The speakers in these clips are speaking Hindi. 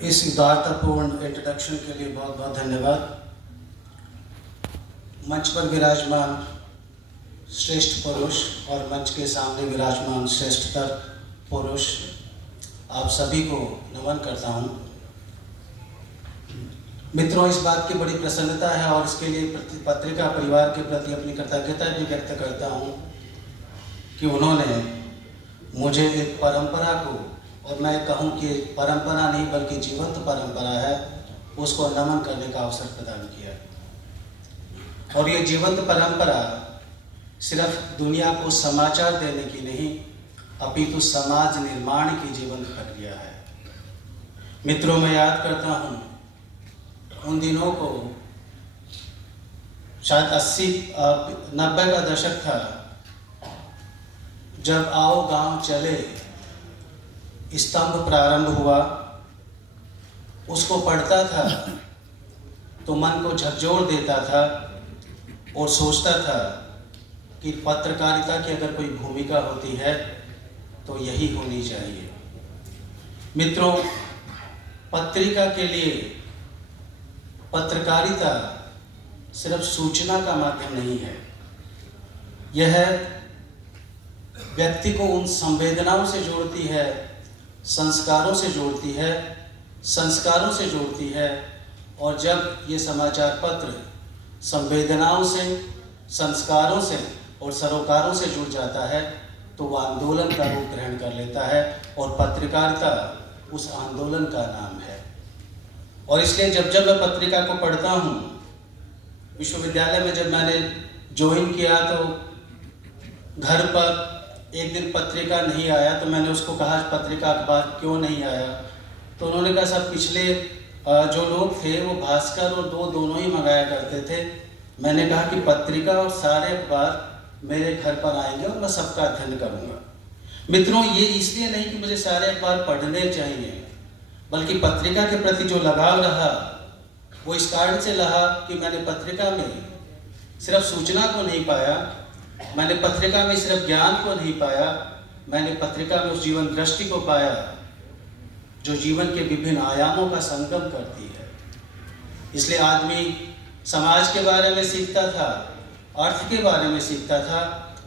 इस उदारतापूर्ण इंट्रोडक्शन के लिए बहुत बहुत धन्यवाद। मंच पर विराजमान श्रेष्ठ पुरुष और मंच के सामने विराजमान श्रेष्ठतर पुरुष, आप सभी को नमन करता हूँ। मित्रों, इस बात की बड़ी प्रसन्नता है और इसके लिए पत्रिका परिवार के प्रति अपनी कृतज्ञता भी व्यक्त करता हूँ कि उन्होंने मुझे एक परंपरा को, और मैं कहूँ कि परंपरा नहीं बल्कि जीवंत परंपरा है, उसको नमन करने का अवसर प्रदान किया। और ये जीवंत परंपरा सिर्फ दुनिया को समाचार देने की नहीं, अपितु समाज निर्माण की जीवंत प्रक्रिया है। मित्रों, मैं याद करता हूँ उन दिनों को, शायद 80-90 का दशक था, जब आओ गांव चले स्तंभ प्रारंभ हुआ। उसको पढ़ता था तो मन को झकझोर देता था और सोचता था कि पत्रकारिता की अगर कोई भूमिका होती है तो यही होनी चाहिए। मित्रों, पत्रिका के लिए पत्रकारिता सिर्फ सूचना का माध्यम नहीं है। यह व्यक्ति को उन संवेदनाओं से जोड़ती है, संस्कारों से जोड़ती है, संस्कारों से जोड़ती है। और जब ये समाचार पत्र संवेदनाओं से, संस्कारों से और सरोकारों से जुड़ जाता है तो वह आंदोलन का रूप ग्रहण कर लेता है, और पत्रकारिता उस आंदोलन का नाम है। और इसलिए जब जब मैं पत्रिका को पढ़ता हूँ, विश्वविद्यालय में जब मैंने ज्वाइन किया तो घर पर एक दिन पत्रिका नहीं आया, तो मैंने उसको कहा पत्रिका अखबार क्यों नहीं आया? तो उन्होंने कहा सब पिछले जो लोग थे वो भास्कर और दोनों ही मंगाया करते थे। मैंने कहा कि पत्रिका और सारे अखबार मेरे घर पर आएंगे और मैं सबका अध्ययन करूँगा। मित्रों, ये इसलिए नहीं कि मुझे सारे अखबार पढ़ने चाहिए, बल्कि पत्रिका के प्रति जो लगाव रहा वो इस कारण से रहा कि मैंने पत्रिका में सिर्फ सूचना को नहीं पाया, मैंने पत्रिका में सिर्फ ज्ञान को नहीं पाया, मैंने पत्रिका में उस जीवन दृष्टि को पाया जो जीवन के विभिन्न आयामों का संगम करती है। इसलिए आदमी समाज के बारे में सीखता था, अर्थ के बारे में सीखता था,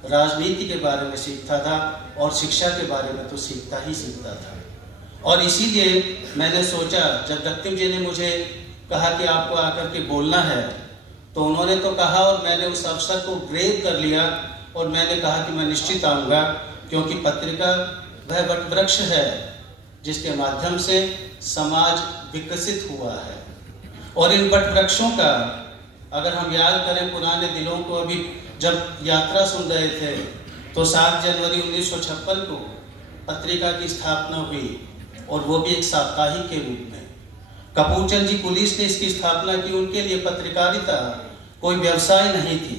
राजनीति के बारे में सीखता था और शिक्षा के बारे में तो सीखता ही सीखता था। और इसीलिए मैंने सोचा, जब रक्तिम जी ने मुझे कहा कि आपको आकर के बोलना है, तो उन्होंने तो कहा और मैंने उस अवसर को ग्रेब कर लिया और मैंने कहा कि मैं निश्चित आऊँगा, क्योंकि पत्रिका वह वटवृक्ष है जिसके माध्यम से समाज विकसित हुआ है। और इन वटवृक्षों का अगर हम याद करें पुराने दिनों को, अभी जब यात्रा सुन रहे थे तो 7 जनवरी 1956 को पत्रिका की स्थापना हुई, और वो भी एक साप्ताहिक के रूप में। कपूर चंद जी पुलिस ने इसकी स्थापना की। उनके लिए पत्रकारिता कोई व्यवसाय नहीं थी,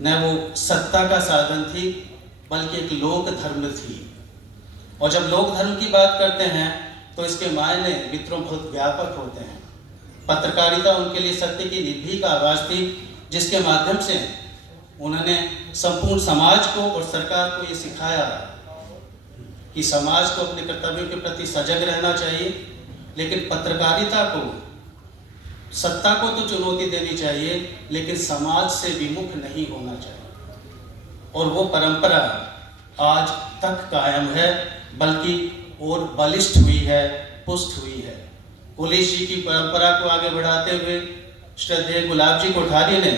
न वो सत्ता का साधन थी, बल्कि एक लोक धर्म थी। और जब लोक धर्म की बात करते हैं तो इसके मायने मित्रों बहुत व्यापक होते हैं। पत्रकारिता उनके लिए सत्य की निर्भीक आवाज़ थी, जिसके माध्यम से उन्होंने संपूर्ण समाज को और सरकार को ये सिखाया कि समाज को अपने कर्तव्यों के प्रति सजग रहना चाहिए, लेकिन पत्रकारिता को, सत्ता को तो चुनौती देनी चाहिए, लेकिन समाज से विमुख नहीं होना चाहिए। और वो परंपरा आज तक कायम है, बल्कि और बलिष्ठ हुई है, पुष्ट हुई है। पुलिस जी की परंपरा को आगे बढ़ाते हुए श्रद्धेय गुलाब जी कोठारी ने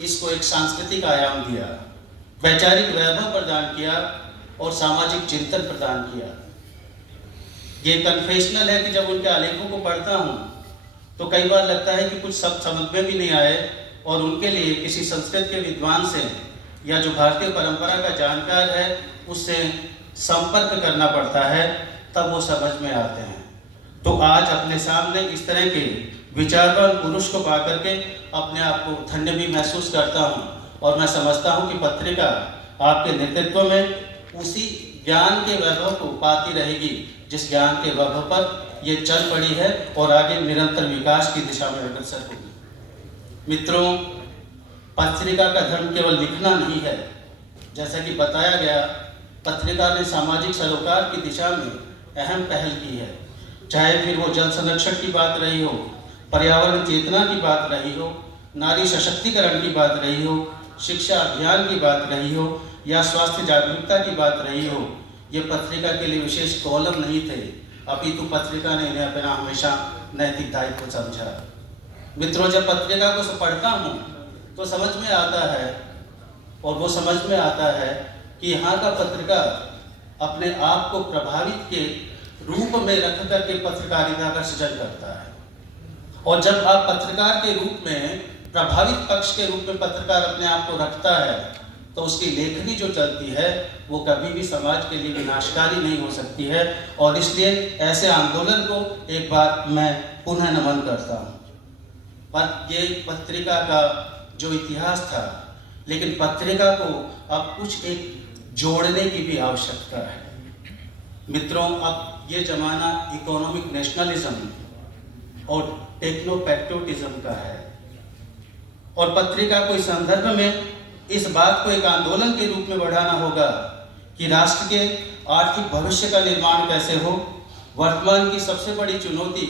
इसको एक सांस्कृतिक आयाम दिया, वैचारिक वैभव प्रदान किया और सामाजिक चिंतन प्रदान किया। ये कन्फेशनल है कि जब उनके आलेखों को पढ़ता हूँ तो कई बार लगता है कि कुछ शब्द समझ में भी नहीं आए, और उनके लिए किसी संस्कृत के विद्वान से या जो भारतीय परंपरा का जानकार है उससे संपर्क करना पड़ता है, तब वो समझ में आते हैं। तो आज अपने सामने इस तरह के विचारवान पुरुष को पा करके अपने आप को धन्य भी महसूस करता हूँ, और मैं समझता हूँ कि पत्रिका आपके नेतृत्व में उसी ज्ञान के वैभव को पाती रहेगी जिस ज्ञान के वैभव पर ये चल पड़ी है और आगे निरंतर विकास की दिशा में अग्रसर होगी। मित्रों, पत्रिका का धर्म केवल लिखना नहीं है। जैसा कि बताया गया, पत्रिका ने सामाजिक सरोकार की दिशा में अहम पहल की है। चाहे फिर वो जल संरक्षण की बात रही हो, पर्यावरण चेतना की बात रही हो, नारी सशक्तिकरण की बात रही हो, शिक्षा अभियान की बात रही हो, या स्वास्थ्य जागरूकता की बात रही हो, ये पत्रिका के लिए विशेष कॉलम नहीं थे, अपितु पत्रिका ने इन्हें अपना हमेशा नैतिक दायित्व समझा। मित्रों, जब पत्रिका को पढ़ता हूँ तो समझ में आता है, और वो समझ में आता है कि यहाँ का पत्रकार अपने आप को प्रभावित के रूप में रख करके पत्रकारिता का सृजन करता है। और जब आप पत्रकार के रूप में, प्रभावित पक्ष के रूप में पत्रकार अपने आप को रखता है, तो उसकी लेखनी जो चलती है वो कभी भी समाज के लिए विनाशकारी नहीं हो सकती है। और इसलिए ऐसे आंदोलन को एक बार मैं पुनः नमन करता हूँ। पर ये पत्रिका का जो इतिहास था, लेकिन पत्रिका को अब कुछ एक जोड़ने की भी आवश्यकता है। मित्रों, अब ये ज़माना इकोनॉमिक नेशनलिज्म और टेक्नो पैट्रियोटिज्म का है, और पत्रिका को इस संदर्भ में इस बात को एक आंदोलन के रूप में बढ़ाना होगा कि राष्ट्र के आर्थिक भविष्य का निर्माण कैसे हो। वर्तमान की सबसे बड़ी चुनौती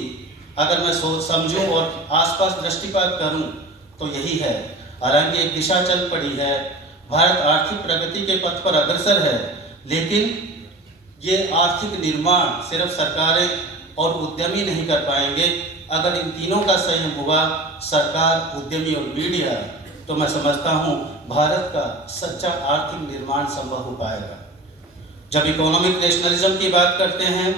अगर मैं समझूं और आसपास दृष्टिपात करूं तो यही है। हालांकि एक दिशा चल पड़ी है, भारत आर्थिक प्रगति के पथ पर अग्रसर है, लेकिन ये आर्थिक निर्माण सिर्फ सरकारें और उद्यमी नहीं कर पाएंगे। अगर इन तीनों का संयम हुआ, सरकार, उद्यमी और मीडिया, तो मैं समझता हूँ भारत का सच्चा आर्थिक निर्माण संभव हो पाएगा। जब इकोनॉमिक नेशनलिज्म की बात करते हैं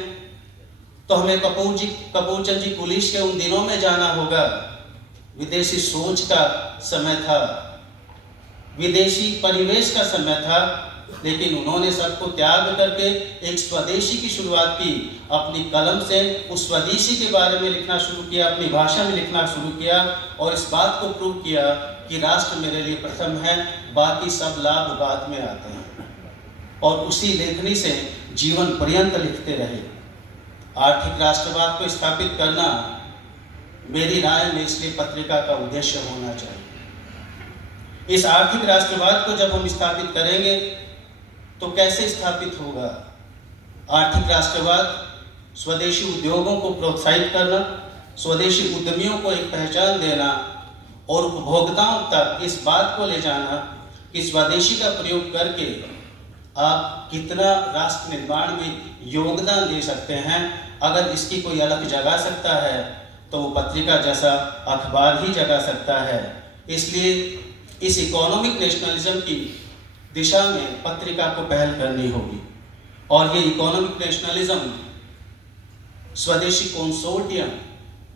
तो हमें कपूरचंद जी पुलिस के उन दिनों में जाना होगा। विदेशी सोच का समय था, विदेशी परिवेश का समय था, लेकिन उन्होंने सबको त्याग करके एक स्वदेशी की शुरुआत की। अपनी कलम से उस स्वदेशी के बारे में लिखना शुरू किया, अपनी भाषा में लिखना शुरू किया, और इस बात को प्रूव किया कि राष्ट्र मेरे लिए प्रथम है, बाकी सब लाभ बाद में आते हैं। और उसी लेखनी से जीवन पर्यंत लिखते रहे। आर्थिक राष्ट्रवाद को स्थापित करना मेरी राय में इसलिए पत्रिका का उद्देश्य होना चाहिए। इस आर्थिक राष्ट्रवाद को जब हम स्थापित करेंगे तो कैसे स्थापित होगा? आर्थिक राष्ट्रवाद स्वदेशी उद्योगों को प्रोत्साहित करना, स्वदेशी उद्यमियों को एक पहचान देना और उपभोक्ताओं तक इस बात को ले जाना कि स्वदेशी का प्रयोग करके आप कितना राष्ट्र निर्माण में योगदान दे सकते हैं। अगर इसकी कोई अलग जगा सकता है तो वो पत्रिका जैसा अखबार ही जगा सकता है। इसलिए इस इकोनॉमिक नेशनलिज्म की दिशा में पत्रिका को पहल करनी होगी। और ये इकोनॉमिक नेशनलिज्म स्वदेशी कंसोर्टियम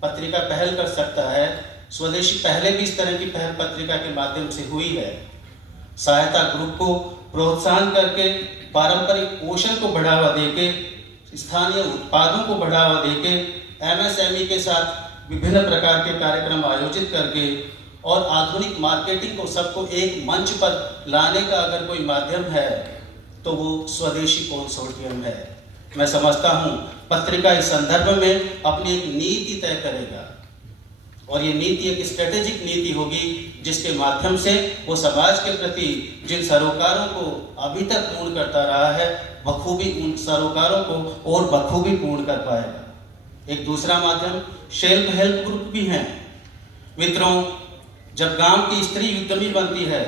पत्रिका पहल कर सकता है। स्वदेशी पहले भी इस तरह की पहल पत्रिका के माध्यम से हुई है। सहायता ग्रुप को प्रोत्साहन करके, पारंपरिक पोषण को बढ़ावा देके, स्थानीय उत्पादों को बढ़ावा देके, एमएसएमई के साथ विभिन्न प्रकार के कार्यक्रम आयोजित करके और आधुनिक मार्केटिंग को सबको एक मंच पर लाने का अगर कोई माध्यम है तो वो स्वदेशी कंसोर्टियम है। मैं समझता हूँ पत्रिका इस संदर्भ में अपनी एक नीति तय करेगा, और ये नीति एक स्ट्रेटेजिक नीति होगी जिसके माध्यम से वो समाज के प्रति जिन सरोकारों को अभी तक पूर्ण करता रहा है, बखूबी उन सरोकारों को और बखूबी पूर्ण कर पाएगा। एक दूसरा माध्यम सेल्फ हेल्प ग्रुप भी हैं। मित्रों, जब गांव की स्त्री उद्यमी बनती है,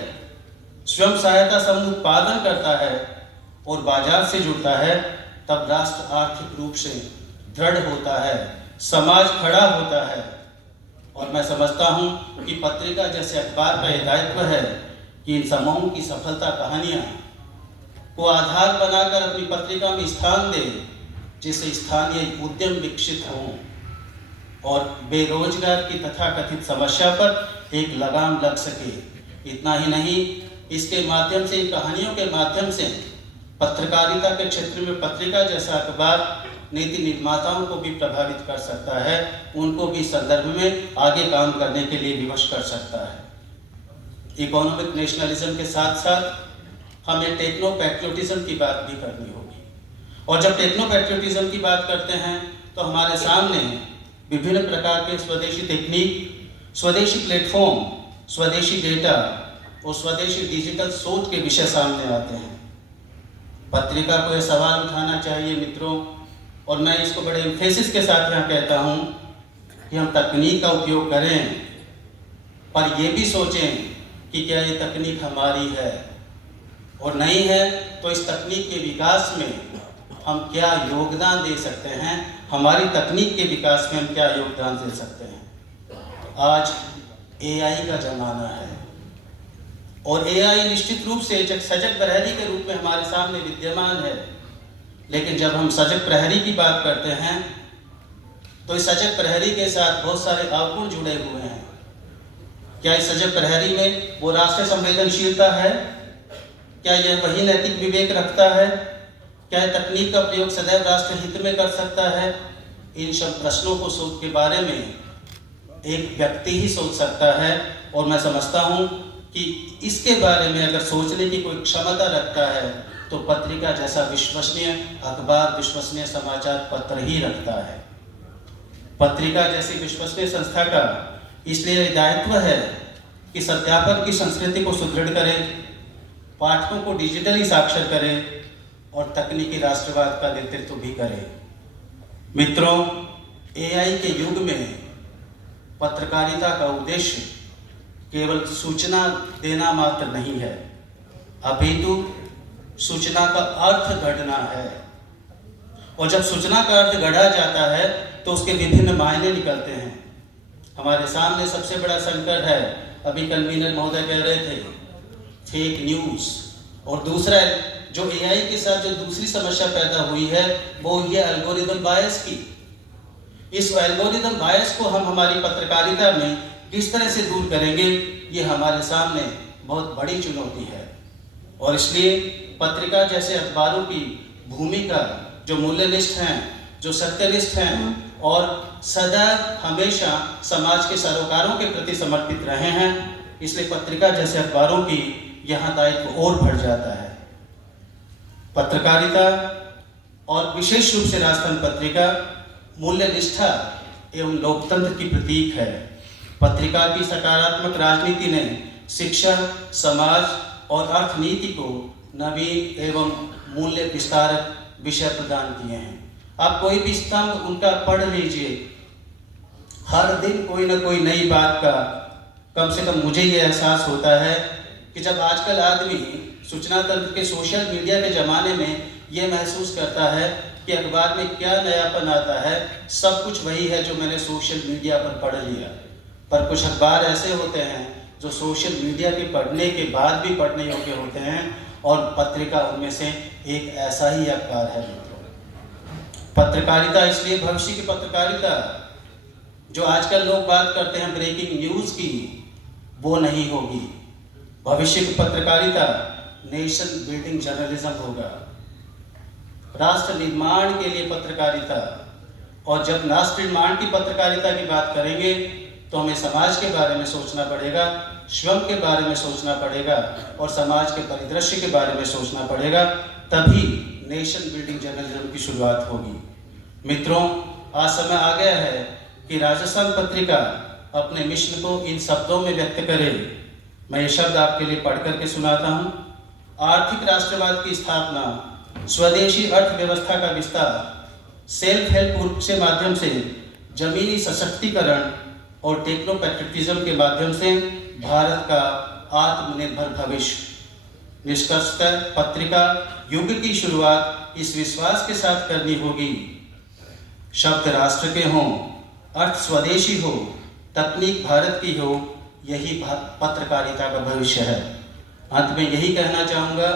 स्वयं सहायता समूह उत्पादन करता है और बाजार से जुड़ता है, तब राष्ट्र आर्थिक रूप से दृढ़ होता है, समाज खड़ा होता है। और मैं समझता हूँ कि पत्रिका जैसे अखबार का यह दायित्व है कि इन समूहों की सफलता कहानियाँ को आधार बनाकर अपनी पत्रिका में स्थान दे, जिससे स्थानीय उद्यम विकसित हों और बेरोजगार की तथाकथित समस्या पर एक लगाम लग सके। इतना ही नहीं, इसके माध्यम से, इन कहानियों के माध्यम से पत्रकारिता के क्षेत्र में पत्रिका जैसा अखबार नीति निर्माताओं को भी प्रभावित कर सकता है, उनको भी संदर्भ में आगे काम करने के लिए विवश कर सकता है। इकोनॉमिक नेशनलिज्म के साथ साथ हमें टेक्नो पैट्रियोटिज्म की बात भी करनी होगी। और जब टेक्नो पैट्रियोटिज्म की बात करते हैं तो हमारे सामने विभिन्न प्रकार के स्वदेशी तकनीक, स्वदेशी प्लेटफॉर्म, स्वदेशी डेटा और स्वदेशी डिजिटल सोच के विषय सामने आते हैं। पत्रिका को यह सवाल उठाना चाहिए मित्रों और मैं इसको बड़े एम्फेसिस के साथ यहाँ कहता हूँ कि हम तकनीक का उपयोग करें, पर ये भी सोचें कि क्या ये तकनीक हमारी है, और नहीं है तो इस तकनीक के विकास में हम क्या योगदान दे सकते हैं, हमारी तकनीक के विकास में हम क्या योगदान दे सकते हैं। आज एआई का ज़माना है और एआई निश्चित रूप से एक सजग प्रहरी के रूप में हमारे सामने विद्यमान है, लेकिन जब हम सजग प्रहरी की बात करते हैं तो इस सजग प्रहरी के साथ बहुत सारे अवगुण जुड़े हुए हैं। क्या इस सजग प्रहरी में वो राष्ट्रीय संवेदनशीलता है? क्या यह वही नैतिक विवेक रखता है? क्या तकनीक का प्रयोग सदैव राष्ट्र हित में कर सकता है? इन सब प्रश्नों को सोच के बारे में एक व्यक्ति ही सोच सकता है, और मैं समझता हूँ कि इसके बारे में अगर सोचने की कोई क्षमता रखता है तो पत्रिका जैसा विश्वसनीय अखबार, विश्वसनीय समाचार पत्र ही रखता है। पत्रिका जैसी विश्वसनीय संस्था का इसलिए दायित्व है कि सत्यापन की संस्कृति को सुदृढ़ करें, पाठकों को डिजिटली साक्षर करें और तकनीकी राष्ट्रवाद का नेतृत्व भी करें। मित्रों, एआई के युग में पत्रकारिता का उद्देश्य केवल सूचना देना मात्र नहीं है, अपितु सूचना का अर्थ गढ़ना है। और जब सूचना का अर्थ गढ़ा जाता है तो उसके विभिन्न मायने निकलते हैं। हमारे सामने सबसे बड़ा संकट है, अभी कन्वीनर महोदय कह रहे थे, फेक न्यूज़। और दूसरा जो एआई के साथ जो दूसरी समस्या पैदा हुई है वो ये एल्गोरिदम बायस की। इस एल्गोरिदम बायस को हम हमारी पत्रकारिता में किस तरह से दूर करेंगे, ये हमारे सामने बहुत बड़ी चुनौती है। और इसलिए पत्रिका जैसे अखबारों की भूमिका जो मूल्यनिष्ठ हैं, जो सत्यनिष्ठ हैं और सदा हमेशा समाज के सरोकारों के प्रति समर्पित रहे हैं, इसलिए पत्रिका जैसे अखबारों की यहाँ दायित्व और बढ़ जाता है। पत्रकारिता और विशेष रूप से राजतंत्र पत्रिका मूल्य निष्ठा एवं लोकतंत्र की प्रतीक है। पत्रिका की सकारात्मक राजनीति ने शिक्षा, समाज और अर्थनीति को नवीन एवं मूल्य विस्तारक विषय प्रदान किए हैं। आप कोई भी स्तंभ उनका पढ़ लीजिए, हर दिन कोई ना कोई नई बात का कम से कम मुझे ये एहसास होता है कि जब आजकल आदमी सूचना तंत्र के सोशल मीडिया के ज़माने में ये महसूस करता है कि अखबार में क्या नयापन आता है, सब कुछ वही है जो मैंने सोशल मीडिया पर पढ़ लिया। पर कुछ अखबार ऐसे होते हैं जो सोशल मीडिया के पढ़ने के बाद भी पढ़ने योग्य होते हैं, और पत्रिका उनमें से एक ऐसा ही अखबार है। पत्रकारिता इसलिए भविष्य की पत्रकारिता जो आजकल लोग बात करते हैं ब्रेकिंग न्यूज़ की, वो नहीं होगी। भविष्य की पत्रकारिता नेशन बिल्डिंग जर्नलिज्म होगा, राष्ट्र निर्माण के लिए पत्रकारिता। और जब राष्ट्र निर्माण की पत्रकारिता की बात करेंगे तो हमें समाज के बारे में सोचना पड़ेगा, स्वयं के बारे में सोचना पड़ेगा और समाज के परिदृश्य के बारे में सोचना पड़ेगा, तभी नेशन बिल्डिंग जर्नलिज्म की शुरुआत होगी। मित्रों, आज समय आ गया है कि राजस्थान पत्रिका अपने मिशन को इन शब्दों में व्यक्त करे। मैं ये शब्द आपके लिए पढ़ करके सुनाता हूँ। आर्थिक राष्ट्रवाद की स्थापना, स्वदेशी अर्थव्यवस्था का विस्तार, सेल्फ हेल्प ग्रुप के माध्यम से जमीनी सशक्तिकरण और टेक्नो पैट्रियटिज्म के माध्यम से भारत का आत्मनिर्भर भविष्य। निष्कर्षतः पत्रिका युग की शुरुआत इस विश्वास के साथ करनी होगी, शब्द राष्ट्र के हों, अर्थ स्वदेशी हो, तकनीक भारत की हो, यही पत्रकारिता का भविष्य है। अंत में यही कहना चाहूँगा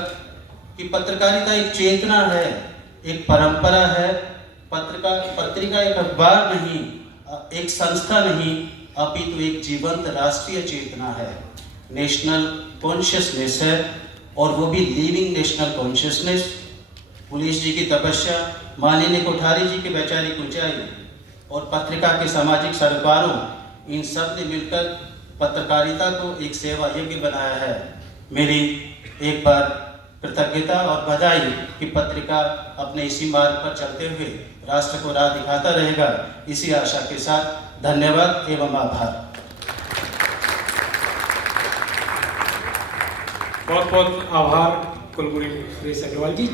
कि पत्रकारिता एक चेतना है, एक परंपरा है। पत्रिका एक अखबार नहीं, एक संस्था नहीं, अपितु एक जीवंत राष्ट्रीय चेतना है, नेशनल कॉन्शियसनेस है, और वो भी लिविंग नेशनल कॉन्शियसनेस। पुलिस जी की तपस्या, माननीय कोठारी जी की वैचारिक ऊंचाई और पत्रिका के सामाजिक सरोकारों, इन सब ने मिलकर पत्रकारिता को एक सेवा यज्ञ बनाया है। मेरी एक बार कृतज्ञता और बधाई कि पत्रिका अपने इसी मार्ग पर चलते हुए राष्ट्र को राह दिखाता रहेगा। इसी आशा के साथ धन्यवाद एवं आभार। बहुत बहुत आभार कुलगुरु सुरेश अग्रवाल जी।